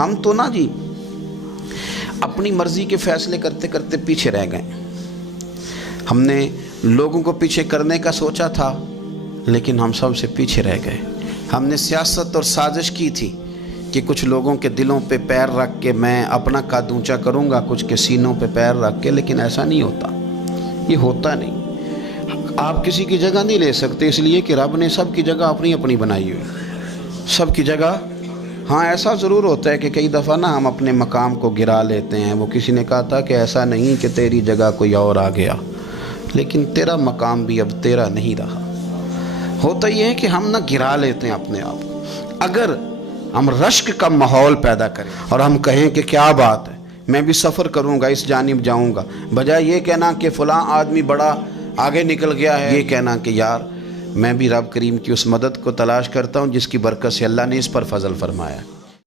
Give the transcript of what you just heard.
हम तो ना जी अपनी मर्ज़ी के फ़ैसले करते करते पीछे रह गए। हमने लोगों को पीछे करने का सोचा था, लेकिन हम सबसे पीछे रह गए। हमने सियासत और साजिश की थी कि कुछ लोगों के दिलों पे पैर रख के मैं अपना कद ऊँचा करूँगा, कुछ के सीनों पे पैर रख के, लेकिन ऐसा नहीं होता। ये होता नहीं। आप किसी की जगह नहीं ले सकते, इसलिए कि रब ने सब की जगह अपनी अपनी बनाई हुई, सब की जगह। हाँ, ऐसा ज़रूर होता है कि कई दफ़ा ना हम अपने मकाम को गिरा लेते हैं। वो किसी ने कहा था कि ऐसा नहीं कि तेरी जगह कोई और आ गया, लेकिन तेरा मकाम भी अब तेरा नहीं रहा। होता ये है कि हम ना गिरा लेते हैं अपने आप को। अगर हम रश्क का माहौल पैदा करें और हम कहें कि क्या बात है, मैं भी सफ़र करूँगा, इस जानिब जाऊँगा, बजाय ये कहना कि फ़लाँ आदमी बड़ा आगे निकल गया है, ये कहना कि यार मैं भी रब करीम की उस मदद को तलाश करता हूँ जिसकी बरकत से अल्लाह ने इस पर फजल फरमाया।